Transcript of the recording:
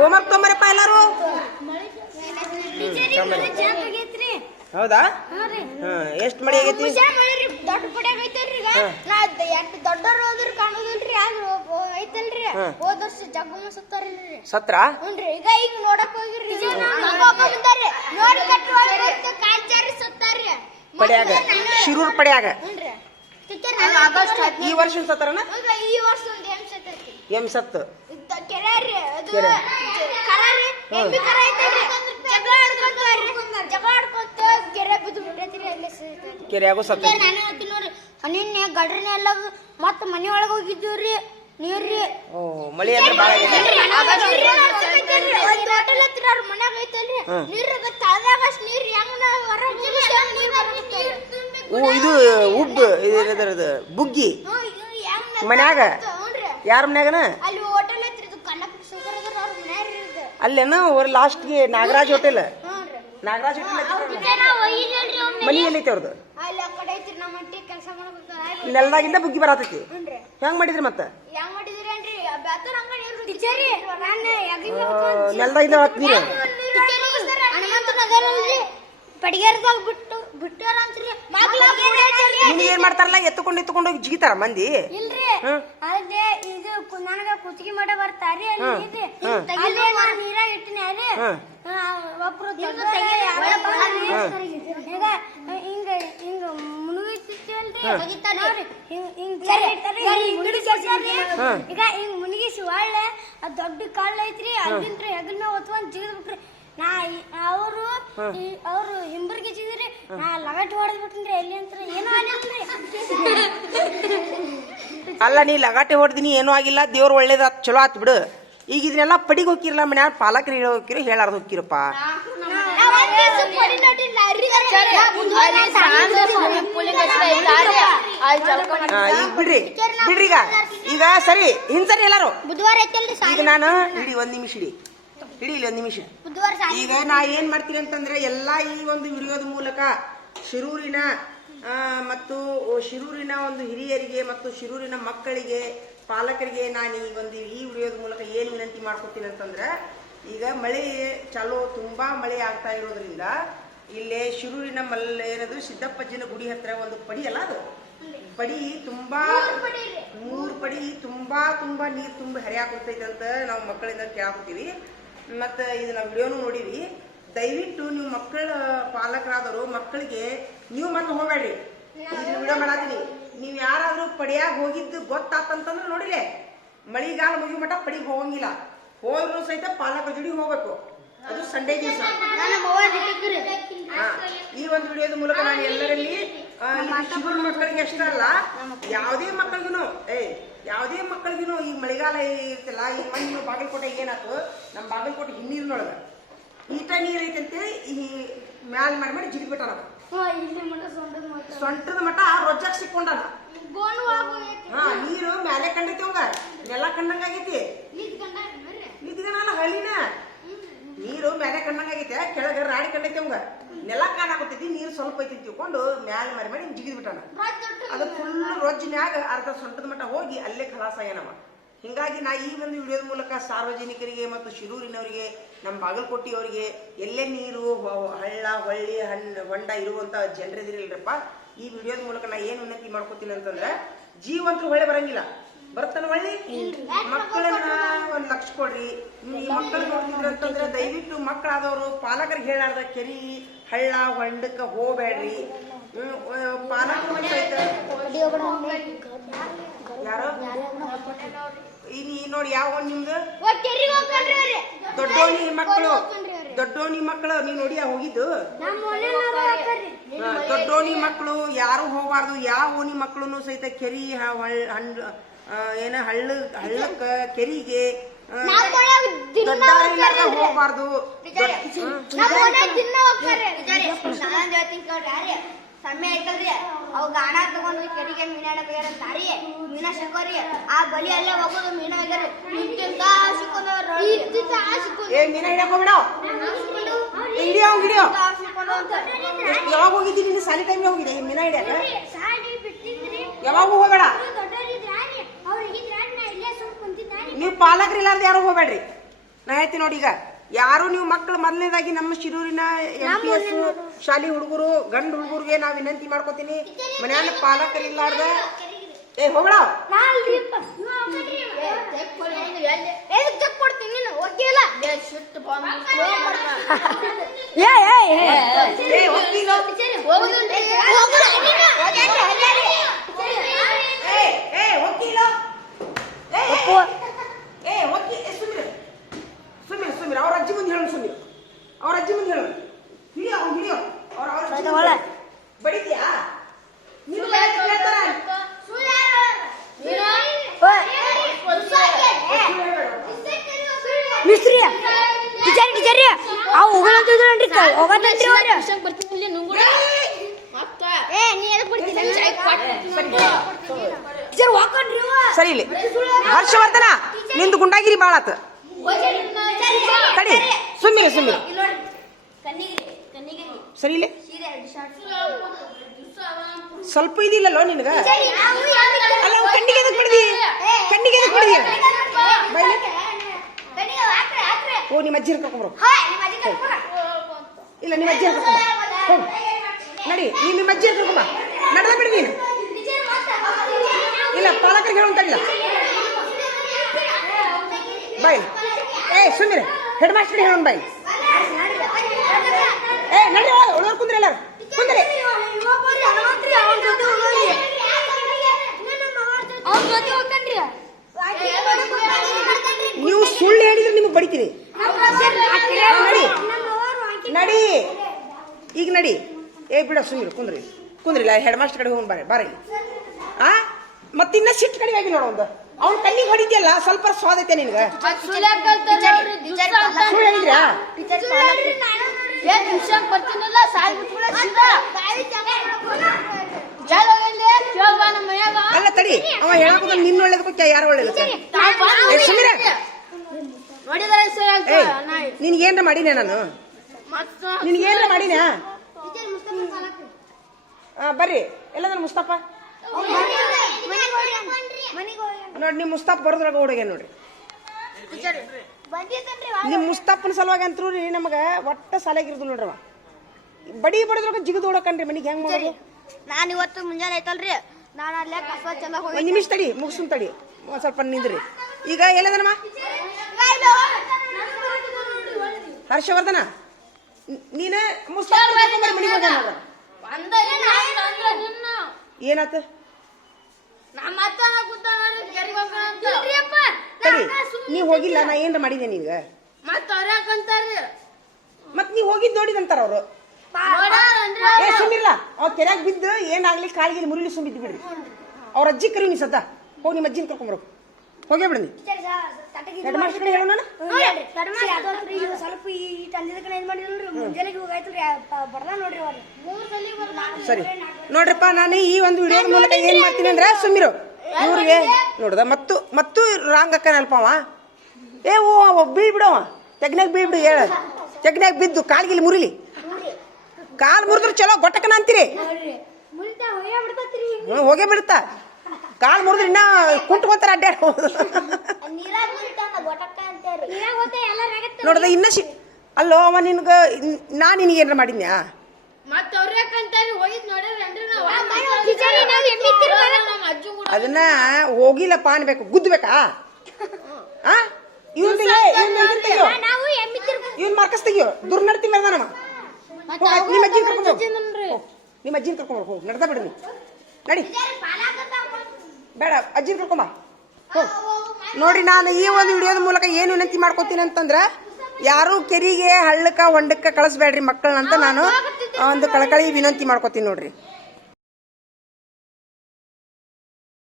Homework ತೊಂಬರಪ್ಪ ಎಲ್ಲಾರು. ಹೌದಾ? ಎಷ್ಟು ಮಳೆ ಆಗೈತಿ? ದೊಡ್ಡ ಪಡಿ ಆಗೈತಲ್ರಿ. ಈಗ ಎಷ್ಟು ದೊಡ್ಡವ್ರು ಹೋದ್ರು ಕಾಣೋದಿಲ್ರಿ. ಯಾರು ಐತಲ್ರಿ ಹೋದ ವರ್ಷ ಜಗ್ಗಮ್ಮ ಸತ್ತಾರಿಲ್ರಿ. ಸತ್ರ? ಹುನ್ರಿ. ಈಗ ನೋಡಕ್ ಹೋಗಿರ್ರಿ. ನೋಡಿ ಕಟ್ಟು ಕಾಲ್ಚಾರಿ ಸತ್ತಾರಿ ಪಡ್ಯಾಗ ಶಿರೂರ್ ಪಡ್ಯಾಗ. ಹುನ್ರಿ. ಈ ವರ್ಷ ಸತ್ತಾರನ? ಈ ವರ್ಷ ಒಂದು ಎಂ ಸತ್ತು ಕೆರೆ ರೀ. ಅದು ಕರ ರೀ. ಎಮ್ಮಿ ಕರ ಐತಲ್ರಿ. ಜಗಳ ಆಡ್ಕೊಂತ ಕೆರೆ ಬಿದ್ದು ಬಿಟ್ಟೈತ್ರಿ. ಅಲ್ಲಿ ಕೆರೆಯಾಗೂ ಸತ್ತ. ನಾನೇ ಹೇಳ್ತೀನಿ ನೋಡ್ರಿ. ನಿನ್ನೆ ಗಡ್ರನೆ ಎಲ್ಲ ಮತ್ತ ಮನೆ ಒಳಗೆ ಹೋಗಿದ್ದೀವ್ರಿ. ನೀರ್ರಿ ಮಳಿ ಅಂದ್ರೆ ಬಾಳ ಮನ್ಯಾಗ ಐತಲ್ರಿ. ನೀರ್ ತಳದಾಗ ನೀರ್ ಹೆಂಗ ಇದು ಉಬ್ ಬುಗ್ಗಿ ಮನ್ಯಾಗ. ಯಾರ ಮನ್ಯಾಗನ? ಅಲ್ಲಿ ಹೋಟೆಲ್ ಐತ್ರಿ. ಅಲ್ಲೇನ ಲಾಸ್ಟ್ಗೆ ನಾಗರಾಜ್ ಹೋಟೆಲ್. ನಾಗರಾಜ್ ಮನಿ ಎಲ್ಲೈತಿ ಅವ್ರದ್ದು? ನೆಲದಾಗಿಂದ ಬುಗ್ಗಿ ಬರತೈತಿ. ಹೆಂಗ್ ಮಾಡಿದ್ರಿ ಮತ್ತ? ನೆಲದಾಗಿಂದ ನೀರು ಪಡಿಗೆರ್ದಾಗ ಬಿಟ್ಟು ಬಿಟ್ಟಾರ ಅಂತ್ರಿ. ಏನ್ ಮಾಡ್ತಾರಲ್ಲ ಎತ್ತುಕೊಂಡು ಹೋಗಿ ಜಿಗಿತಾರ ಮಂದಿ. ಇಲ್ರಿ ಅದೇ ಇದು ನನಗ ಕುತ್ತಿಗೆ ಮಾಡ ಬರ್ತಾರಿ. ನೀರಾಗ ಇಟ್ಟಿನ ಒಬ್ರು ಈಗ ಹಿಂಗ ಹಿಂಗ ಮುಳುಗಿಸ್ತಲ್ರಿ. ಈಗ ಹಿಂಗ್ ಮುಳುಗಿಸಿ ಒಳ್ಳೆ ಅದ್ ದೊಡ್ಡ ಕಾಳ ಐತ್ರಿ. ಅಲ್ಲಿಂತ್ರ ಹೆಗಲ್ ಮೇಲೆ ಹೊತ್ಕೊಂಡ್ ಜಿಗಿದ್ ಬಿಟ್ರಿ. ಅವ್ರು ಹಿಂಬರ್ಗಿ ಜಿಗಿದ್ರಿ. ನಾ ಲಗಟ್ ಹೊಡೆದ್ ಬಿಟ್ಟಿನ್ರಿ. ಎಲ್ಲಿ ಅಂತ ಏನೋ ಆಗಿಲ್ರಿ. ಅಲ್ಲ ನೀ ಲಗಾಟೆ ಹೊಡೆದಿನಿ ಏನೂ ಆಗಿಲ್ಲ. ದೇವ್ರು ಒಳ್ಳೇದ ಚಲೋ ಆತ್ ಬಿಡು. ಈಗ ಇದನ್ನೆಲ್ಲ ಪಡಿಗೆ ಹೋಗಿರಲ್ಲ ಮನ್ಯಾಗ ಪಾಲಕರು ಹೇಳಿ ಹೋಗಿರೋ ಹೇಳಾರ್ದು ಹೋಗಿರಪ್ಪ. ಈಗ ಬಿಡ್ರಿ ಈಗ ಸರಿ ಹಿಂಸರಿ ಎಲ್ಲಾರು. ಈಗ ನಾನು ಹಿಡಿ ಒಂದ್ ನಿಮಿಷ ಹಿಡಿ ಇಲ್ಲಿ ಒಂದ್ ನಿಮಿಷ. ಈಗ ನಾ ಏನ್ ಮಾಡ್ತೀನಿ ಅಂತಂದ್ರೆ ಎಲ್ಲಾ ಈ ಒಂದು ವಿಡಿಯೋದ ಮೂಲಕ ಶಿರೂರಿನ ಮತ್ತು ಶಿರೂರಿನ ಒಂದು ಹಿರಿಯರಿಗೆ ಮತ್ತು ಶಿರೂರಿನ ಮಕ್ಕಳಿಗೆ ಪಾಲಕರಿಗೆ ನಾನು ಈ ವಿಡಿಯೋದ ಮೂಲಕ ಏನು ವಿನಂತಿ ಮಾಡ್ಕೊತೀನಿ ಅಂತಂದ್ರೆ, ಈಗ ಮಳೆ ಚಾಲೋ ತುಂಬಾ ಮಳೆ ಆಗ್ತಾ ಇರೋದ್ರಿಂದ ಇಲ್ಲೇ ಶಿರೂರಿನ ಏನದು ಸಿದ್ದಪ್ಪಜ್ಜನ ಗುಡಿ ಹತ್ರ ಒಂದು ಪಡಿ ಅಲ್ಲ ಅದು ಪಡಿ ತುಂಬಾ 3 ಪಡಿ ತುಂಬಾ ನೀರು ತುಂಬ ಹರಿಯಾಕೊತೈತೆ ಅಂತ ನಾವು ಮಕ್ಕಳಿಂದ ಕೇಳಾಕೊತೀವಿ. ಮತ್ತು ಇದು ನಾವು ವಿಡಿಯೋನು ನೋಡಿವಿ. ದಯವಿಟ್ಟು ನೀವು ಮಕ್ಕಳ ಪಾಲಕರಾದವರು ಮಕ್ಕಳಿಗೆ ನೀವು ಮತ್ತೆ ಹೋಗ್ಬೇಡ್ರಿ. ಇದನ್ನ ವಿಡಿಯೋ ಮಾಡಾತೀನಿ. ನೀವು ಯಾರಾದ್ರೂ ಪಡಿಯಾಗ ಹೋಗಿದ್ದು ಗೊತ್ತಾತಂತಂದ್ರೆ ನೋಡಿಲೆ ಮಳಿಗಾಲ ಮುಗಿ ಮಟ್ಟ ಪಡಿಗೆ ಹೋಗಂಗಿಲ್ಲ. ಹೋದ್ರು ಸಹಿತ ಪಾಲಕರ ಜೋಡಿ ಹೋಗ್ಬೇಕು. ಅದು ಸಂಡೇ ದಿವಸ. ಈ ಒಂದು ವಿಡಿಯೋದ ಮೂಲಕ ನಾನು ಎಲ್ಲರಲ್ಲಿ ಶಿರೂರು ಮಕ್ಕಳಿಗೆ ಅಷ್ಟೇ ಅಲ್ಲ ಯಾವುದೇ ಮಕ್ಕಳಿಗೂ ಈ ಮಳೆಗಾಲ ಇರ್ತಲ್ಲ. ಈ ಮಣ್ಣು ಬಾಗಲಕೋಟೆಗೆ ಏನಾಯ್ತು, ನಮ್ಮ ಬಾಗಲಕೋಟೆ ಹಿನ್ನೀರಿನೊಳಗ ಈಟ ನೀರ್ ಐತಂತೆ ಈ ಮ್ಯಾಲ ಮಾಡಿ ಜಿಗಿದ್ಬಿಟ್ಟಾನ. ಸೊಂಟದ ಮಠ ರೊಜ್ಜಾಗ ಸಿಕ್ಕೊಂಡಾನ. ನೀರು ಮ್ಯಾಲೆ ಕಂಡೈತಿ ಅವಂಗ, ನೆಲ ಕಂಡಂಗ ಆಗೈತಿ. ನಿಂತ್ಗನಲ್ಲ ಹಳ್ಳಿನ ನೀರು ಮ್ಯಾಲೆ ಕಂಡಂಗ ಆಗೈತೆ, ಕೆಳಗ ರಾಡಿ ಕಂಡೈತಿ ಅವಂಗ, ನೆಲ ಕಾಣಾಕತ್ತೈತಿ. ನೀರು ಸ್ವಲ್ಪ ಐತಿ ತಿಳ್ಕೊಂಡು ಮ್ಯಾಲೆ ಮಾಡಿ ಜಿಗಿದ್ ಬಿಟ್ಟಾನ. ಅದು ಫುಲ್ ರೊಜ್ಜಿನ್ಯಾಗ ಅರ್ಧ ಸೊಂಟದ ಮಠ ಹೋಗಿ ಅಲ್ಲೇ ಖಲಾಸಾಯನವ. ಹಿಂಗಾಗಿ ನಾ ಈ ಒಂದು ವಿಡಿಯೋದ ಮೂಲಕ ಸಾರ್ವಜನಿಕರಿಗೆ ಮತ್ತು ಶಿರೂರಿನವರಿಗೆ, ನಮ್ಮ ಬಾಗಲಕೋಟೆಯವರಿಗೆ ಎಲ್ಲೇ ನೀರು ಹಳ್ಳ ಹೊಳ್ಳಿ ಹೊಂಡ ಇರುವಂತ ಜನರಿದಿರಲ್ರಪ್ಪ, ಈ ವಿಡಿಯೋದ ಮೂಲಕ ನಾ ಏನು ವಿನಂತಿ ಮಾಡ್ಕೋತೀನಿ ಅಂತಂದ್ರೆ, ಜೀವಂತರು ಹೊಳೆ ಬರಂಗಿಲ್ಲ, ಬರ್ತಾನ ಹೊಳ್ಳಿ. ಮಕ್ಕಳನ್ನ 1 ಲಕ್ಷ ಕೊಡ್ರಿ. ಈ ಮಕ್ಕಳು ನೋಡ್ತಿದ್ರು ಅಂತಂದ್ರೆ ದಯವಿಟ್ಟು ಮಕ್ಕಳಾದವರು ಪಾಲಕರಿಗೆ ಹೇಳಾರ್ದ ಕೆರಿ ಹಳ್ಳ ಹೊಂಡಕ್ಕೆ ಹೋಗ್ಬೇಡ್ರಿ. ಪಾಲಕರು ಸಹಿತ ಯಾರೋ ನೋಡಿ ಯಾವ ನಿಮ್ದು ದೊಡ್ಡೋನಿ ಮಕ್ಕಳು ನೀವು ನೋಡಿ ಹೋಗಿದ್ದು. ದೊಡ್ಡೋನಿ ಮಕ್ಕಳು ಯಾರು ಹೋಗ್ಬಾರ್ದು. ಯಾವ ಓಣಿ ಮಕ್ಕಳು ಸಹಿತ ಕೆರಿ ಹಳ್ಳಕ್ಕ ಕೆರಿಗೆ ಹೋಗ್ಬಾರ್ದು. ಸಮ್ಮೆ ಐತಲ್ರಿ ಅವ್ ಗಾಣ ತಗೊಂಡು ಕೆರಿಗೆ ಮೀನಾಡ ಬೇರಂತಾರಿ. ಮೀನಾ ಸಿಕ್ಕೋರಿ ಆ ಬಲಿ ಅಲ್ಲೇ ಹೋಗೋದು. ಮೀನಾ ಆಗ್ಯಾರ ಮೀನಾ ಹಿಡಿಯಕ್ ಹೋಗ್ಬಿಡ. ಯಾವಾಗ ಹೋಗಿದ್ದೀನಿ ನೀನು? ಸಾಲಿ ಟೈಮ್ ಹೋಗಿದೆ ಮೀನಾ ಹಿಡಿಯಕ? ಯಾವಾಗೂ ಹೋಗ್ಬೇಡ. ನೀವು ಪಾಲಕರು ಇಲ್ಲಾರ್ದು ಯಾರು ಹೋಗ್ಬೇಡ್ರಿ. ನಾ ಹೇಳ್ತೀನಿ ನೋಡಿ, ಈಗ ಯಾರು ನೀವು ಮಕ್ಕಳು ಮೊದಲನೇದಾಗಿ ನಮ್ಮ ಶಿರೂರಿನ MPS ಶಾಲಿ ಹುಡುಗರು ಗಂಡು ಹುಡುಗರಿಗೆ ನಾ ವಿನಂತಿ ಮಾಡ್ಕೋತೀನಿ, ಮನ್ಯಾನ ಪಾಲಕರಿಲ್ಲಾರ್ದ ಹೋಗ್ಬೇಡ. ಸುಮ್ಮನೆ ಅವ್ರ ಅಜ್ಜಿ ಮುಂದೆ ಹೇಳು, ಸುಮ್ಮನೆ ಅವ್ರ ಅಜ್ಜಿ ಮುಂದೆ ಹೇಳು. ಹಿಡಿಯೋ ಹಿಡಿಯೋ ಅವ್ರ ಬಡಿದ್ಯಾ ನೀವು ಮಿಸ್ತ್ರಿ ಟೀಚರ್ ಟೀಚರ್ ಅವು ಹೋಗಂತಿದ್ರನ್ರಿ ಹೋಗಂತ್ರಿ ಅವ್ರು ಬರ್ತಿದ್ದಿಲ್ಲ ನುಂಗುಡ ಮತ್ತ ನೀ ಎದಕ್ಕೆ ಬರ್ತಿಲ್ಲ ಟೀಚರ್ ವಾಕನ್ರಿ ಸರಿ ಇಲ್ಲಿ ಹರ್ಷವರ್ಧನ ನಿಂದು ಗುಂಡಾಗಿರಿ ಬಾಳ ಆತ. ತಡಿ ಸುಮ್ಮಿರಿ ಸರಿ ಇಲ್ಲಿ ಸ್ವಲ್ಪ ಇದಿಲ್ಲಲ್ಲೋ ನಿನಗ. ಅಲ್ಲ ಕಣ್ಣಿಗೆ ಎದಕ್ ಬಿಡ್ದಿ, ಕಣ್ಣಿಗೆ ಎದಕ್ ಬಿಡ್ದಿ? ಓ ನಿಮ್ಮ ಅಜ್ಜಿ ಕರ್ಕೊಂಬರು. ಇಲ್ಲ ನಿಮ್ಮ ಅಜ್ಜಿ ಕರ್ಕೊಂಬ ಹೋಗು ನಡಿ, ನೀನು ನಿಮ್ಮ ಅಜ್ಜಿ ಕರ್ಕೊಂಬ. ನಡೆದ ಬಿಡಿ ನೀನು. ಇಲ್ಲ ಪಾಲಕರಿಗೆ ಹೇಳುವಂತಾಗಿಲ್ಲ ಬಾಯ್. ಸುಮ್ಮನೆ ಹೆಡ್ ಮಾಸ್ಟರ್ ಹೇಳೋಣ ಬಾಯ್. ನಡಿ ಉಳಿದವ್ರು ಕುಂದ್ರಿ, ಎಲ್ಲಾರು ಕುಂದ್ರಿ. ನೀವು ಸುಳ್ಳು ಹೇಳಿದ್ರೆ ನಿಮಗೆ ಬಡಿತೀನಿ. ನಡಿ ನಡಿ ಈಗ ನಡಿ. ಬಿಡ ಸುಮ್ಮನೆ ಕುಂದ್ರಿ ಕುಂದ್ರಿಲ್ಲ. ಹೆಡ್ ಮಾಸ್ಟರ್ ಕಡೆ ಹೋಗಿ ಬಾರ ಇಲ್ಲಿ. ಮತ್ತಿನ್ನ ಸಿಟ್ಟು ಕಡೆ ಆಗಿ ನೋಡ ಒಂದು ಅವ್ನ ಕಣ್ಣಿಗೆ ಹೊಡಿದ್ಯಲ್ಲ, ಸ್ವಲ್ಪ ಸ್ವಾದ ಐತೆ ನಿನ್ಗೆ. ಸುಳ್ಳು ಹೇಳಿದ್ರಾ? ಅಲ್ಲ ತಡಿ, ಅವ ಹೇಳಕ್ ನಿನ್ನ ಒಳ್ಳೇದಕ್ಕೆ ಯಾರು ಒಳ್ಳೇದಕ್ಕೆ? ಸುಮ್ಮನೆ ನಿನ್ಗೇನ್ರ ಮಾಡಿನೇ ನಾನು? ನಿನ್ಗೇನ್ರ ಮಾಡಿನ? ಬರ್ರಿ ಎಲ್ಲ ನಾನು ಮುಸ್ತಫಾ ನೋಡಿ. ನಿಮ್ ಮುಸ್ತಫ್ ಬರೋದ್ರಾಗ ಹುಡುಗ ನೋಡ್ರಿ. ನಿಮ್ ಮುಸ್ತಫನ್ ಸಲುವಾಗಿ ಅಂತೂ ರೀ ನಮಗ ಒಟ್ಟ ಸಾಲಾಗಿರ್ದು ನೋಡ್ರವ. ಬಡಿ ಬಡದ್ರಾಗ ಜಿಗದ್ ಓಡಕನ್ರಿ ಮನಿಗೆ ಹೆಂಗ್ ಮಾಡೋದು? ನಾನು ಇವತ್ತು ಮುಂಜಾನೆ ಐತಲ್ರಿ, ನಾನು ಅಲ್ಲೇ ಕಸ ಚಂದ ಹೋಗಿ ಒಂದ್ ನಿಮಿಷ ತಡಿ, ಮುಗಿಸ್ತೀನಿ ತಡಿ, ಒಂದ್ ಸ್ವಲ್ಪ ನಿಂದ್ರಿ. ಈಗ ಎಲ್ಲದನಮ್ಮ ಹರ್ಷವರ್ಧನ, ನೀನ ಮುಸ್ತಫ್ ಏನಾತ? ನೀವ್ ಹೋಗಿಲ್ಲ, ನಾ ಏನ್ರ ಮಾಡಿದೆ ನಿನ್ಗ? ಮತ್ ನೀವ್ ಹೋಗಿದ್ ನೋಡಿದಂತಾರ ಅವ್ರು. ಸುಮ್ಮಿಲ್ಲ, ಅವ್ರ ಕೆರೆಯಾಗ ಬಿದ್ದು ಏನಾಗ್ಲಿ ಕಾಲಿಗೆ ಮುರಿಲಿ ಸುಮ್ಮಿದ್ದು ಬಿಡ್ರಿ. ಅವ್ರ ಅಜ್ಜಿ ಕರಿ ನೀ ಸದ್ದ ಹೋಗಿ ನಿಮ್ಮ ಅಜ್ಜಿನ ಕರ್ಕೊಂಬರು. ಹೋಗೇ ಬಿಡ ನೀ ಹೆಡ್ ಮಾಸ್ಟರ್ ಕಡೆ ಹೇಳೋ. ನಾನು ಸ್ವಲ್ಪ ಈ ತಂದಿದ ಕಡೆ ಏನ್ ಮಾಡಿದ್ರಿ ಮುಂಜಾನೆ ಹೋಗಾಯ್ತಲ್ರಿ ಬರ್ದ ನೋಡ್ರಿ ಅವ್ರು. ಸರಿ ನೋಡ್ರಿಪ್ಪ, ನಾನು ಈ ಒಂದು ವಿಡಿಯೋದ ಮೂಲಕ ಏನ್ ಮಾಡ್ತೀನಿ ಅಂದ್ರೆ ಸುಮ್ಮಿರು ಇವ್ರಿಗೆ ನೋಡ್ದ ಮತ್ತು ರಾಂಗ್ ಅಕ್ಕನಲ್ಪವ. ಓ ಬೀಳ್ ಬಿಡವ, ತೆಗ್ನಾಗ ಬೀಳ್ ಬಿಡು. ಹೇಳ ತೆಗ್ನಾಗ ಬಿದ್ದು ಕಾಲ್ಗಿಲ್ಲಿ ಮುರಿಲಿ. ಕಾಲ್ ಮುರಿದ್ರು ಚಲೋ ಗೊಟ್ಟಕನ ಅಂತೀರಿ. ಹೋಗೇ ಬಿಡುತ್ತಾ. ಕಾಲ್ ಮುರಿದ್ರೆ ಇನ್ನ ಕುಂಟ್ಕೊಂತಾರ ಅಡ್ಡಾಡ ನೋಡ್ದ ಇನ್ನ ಅಲ್ಲೋ ಅವ ನಿನ್ಗ ನಾ ನಿನಗೇನ್ರ ಮಾಡಿದ್ನ್ಯಾ? ಅದನ್ನ ಹೋಗಿಲ್ಲಪ್ಪ ಅನ್ಬೇಕು, ಗುದ್ದಬೇಕಾ? ಇವನ್ ಮಾರ್ಕಸ್ ತೆಗಿಯೋ, ದುರ್ನಡತಿ ಮೇಲ್ದ ನಮ್ಮ ನಿಮ್ಮ ಅಜ್ಜಿನ ಕರ್ಕೊಂಡು ನಿಮ್ಮ ಅಜ್ಜಿನ ಕರ್ಕೊಂಡ್ ಹೋಗಿ ನಡ್ದ ಬಿಡ ನೀ. ನಡಿ ಬೇಡ, ಅಜ್ಜಿನ ಕರ್ಕೊಂಬ ಹೋಗ್. ನೋಡಿ, ನಾನು ಈ ಒಂದು ವಿಡಿಯೋದ ಮೂಲಕ ಏನು ವಿನಂತಿ ಮಾಡ್ಕೋತೀನಿ ಅಂತಂದ್ರೆ, ಯಾರು ಕೆರಿಗೆ ಹಳ್ಳಕ್ಕ ಹೊಂಡಕ್ಕ ಕಳಿಸ್ಬೇಡ್ರಿ ಮಕ್ಕಳನ್ನಂತ ನಾನು ಒಂದು ಕಳಕಳಿ ವಿನಂತಿ ಮಾಡ್ಕೋತೀನಿ ನೋಡ್ರಿ.